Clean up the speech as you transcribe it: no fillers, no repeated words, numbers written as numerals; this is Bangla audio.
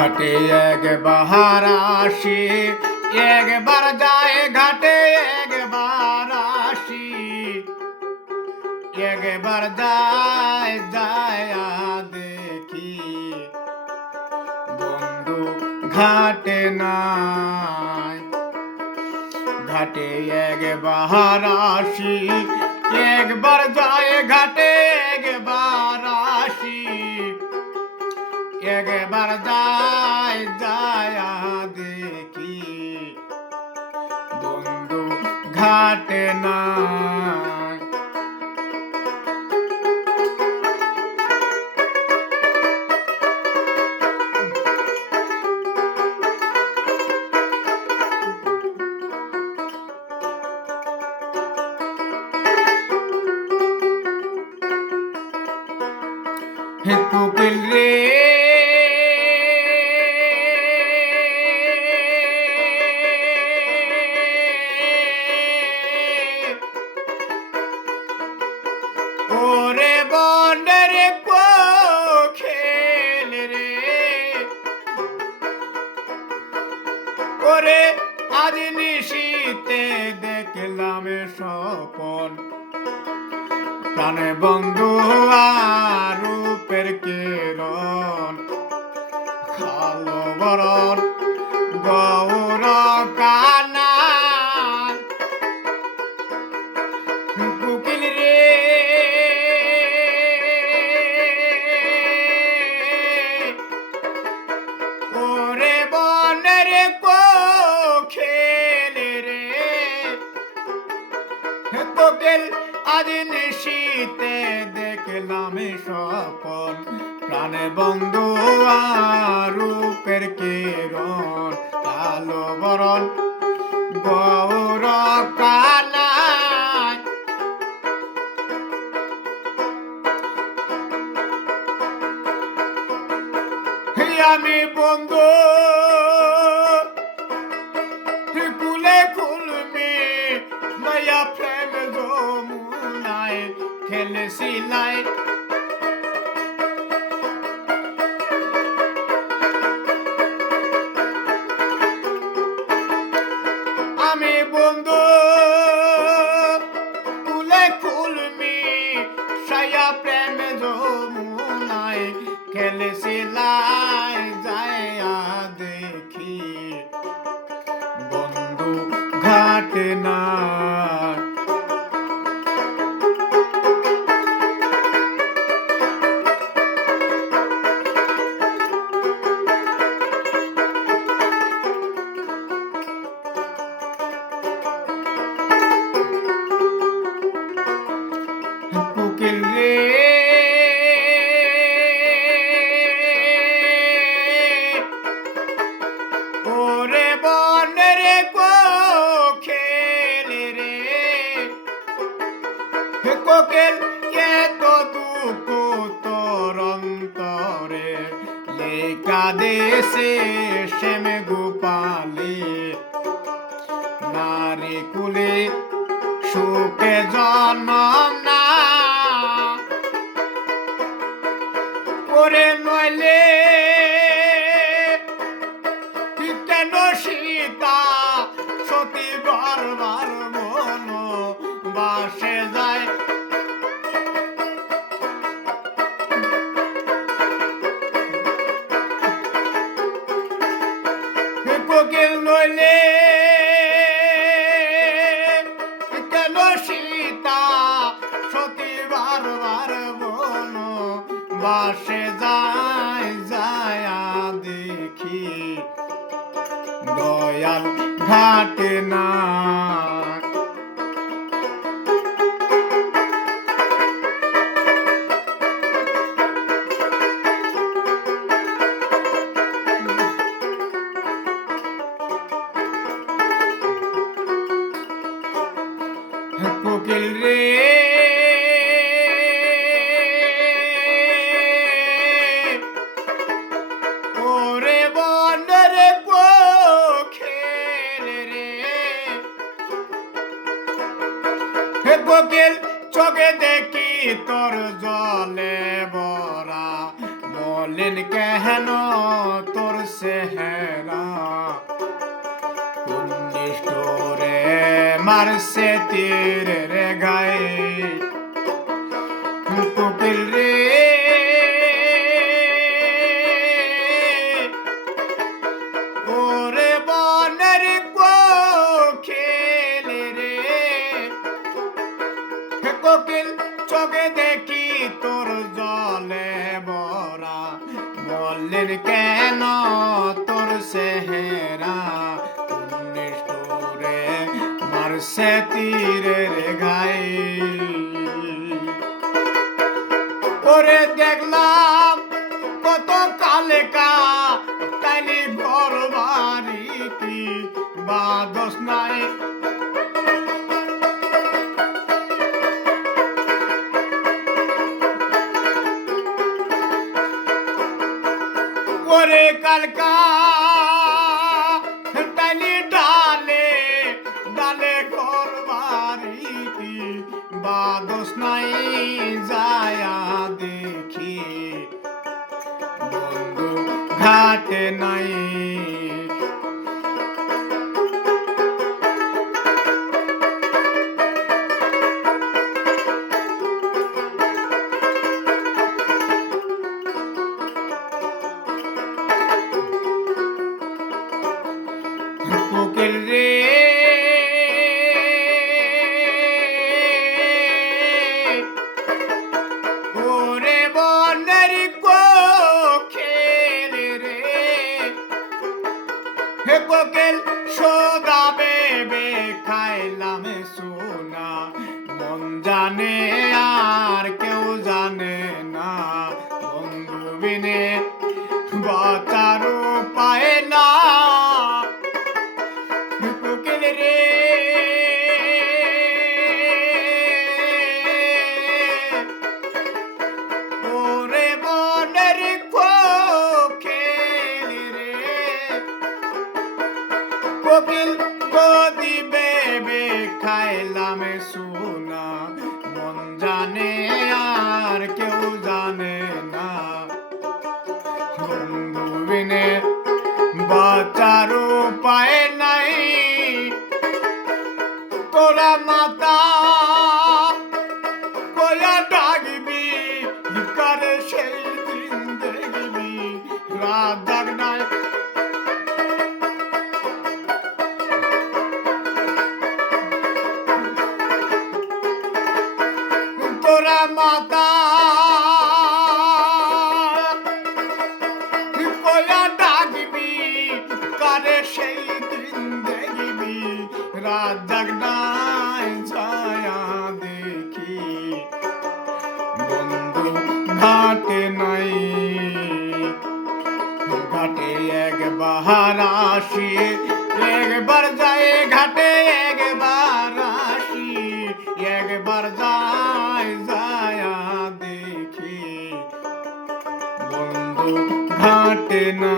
ঘাটে একবার আসি, একবার যায় ঘাটে একবার আসি, একবার যায় যায় দেখি বন্ধু ঘাটে নাই। ঘাটে একবার আসি, একবার যায় ঘাটে একবার আসি, একবার যায় যায় দেখি বন্ধু ঘাটে নাই। হে কোকিল রে ওরে বনের কোকিল রে, ওরে আজ নিশীতে দেখলাম স্বপন, প্রাণে বন্ধু আর রূপের কিরণ, কালো বরণ গৌর কানা কোকিল রে। ওরে বনের কোকিল রে, কোকিল আজ নিশীতে দেখলাম স্বপন, প্রাণে বন্ধু আর রূপের কিরণ, কালো বরণ গৌর কানায়। আমি বন্ধু কুলে কুলমে মায়া প্রেম যমুনায় খেলেছিলাই, আমি বন্ধু কুলে কুলমি সায়া প্রেম যমুনায় খেলেছিলাই, যাইয়া দেখি বন্ধু ঘাটে না। কোকিল রে ওরে বনের কোকিল রে, কোকিল এত দুঃখ তোর অন্তরে লেখা দেশে শ্যাম গোপালে, নারী কুলে সুখে জন্ম না করে, নইলে কেন সীতা সতী বারবার মন বাসে যায়। কোকিল নইলে কেন সীতা সতী বারবার মন বাসে যায় যায় দেখি দয়াল ঘাটে না। কোকিল রে ওরে বনের কোকিল রে, কোকিল চোখে দেখি তোর জলে ভরা, বলেন কেন তোর চেহারা নিষ্ঠুরে মারছে তীর রে গায়ে কোকিল রে ওরে বনের কোকিল রে কোকিল চোখে দেখি তোর জলে ভরা বললেন কেন তোর চেহারা নিষ্ঠুরে মারছে তীরের গায়ে ওরে দেখলাম কত কালেকা তাইনি ঘর বাড়ি কি বাদস নাই ওরে কালকা তাইনি ডালে ডালে ঘর বাড়ি কি বাদস নাই যায়া দেখি বন্ধু ঘাটে নাই কোকিল রে ওরে বনের কোকিল রে হে কোকিল সোদা বেবে খাইলাম সোনা মন জানে আর কেউ জানে না বন্ধু বিনে বাঁচার উপায় না কোকিল রে ওরে বনের কোকিল রে কোকিল গদি বেবে খাইলাম সোনা মন জানে আর কেউ জানে না বন্ধু বিনে বাঁচার উপায় নাই তোরা মাতা কয়া ডাকবি কারে সেই দিন দেখবি রাত জাগ নাই তোরা মাতা কয়া ডাকবি কারে সেই দিন দেখবি রাত জাগ নাই ছায়া দেখি বন্ধু ঘাটে নাই ঘাটে একবার আসি একবার যায় ঘাটে একবার আসি একবার যায় যায়া দেখি বন্ধু ঘাটে না।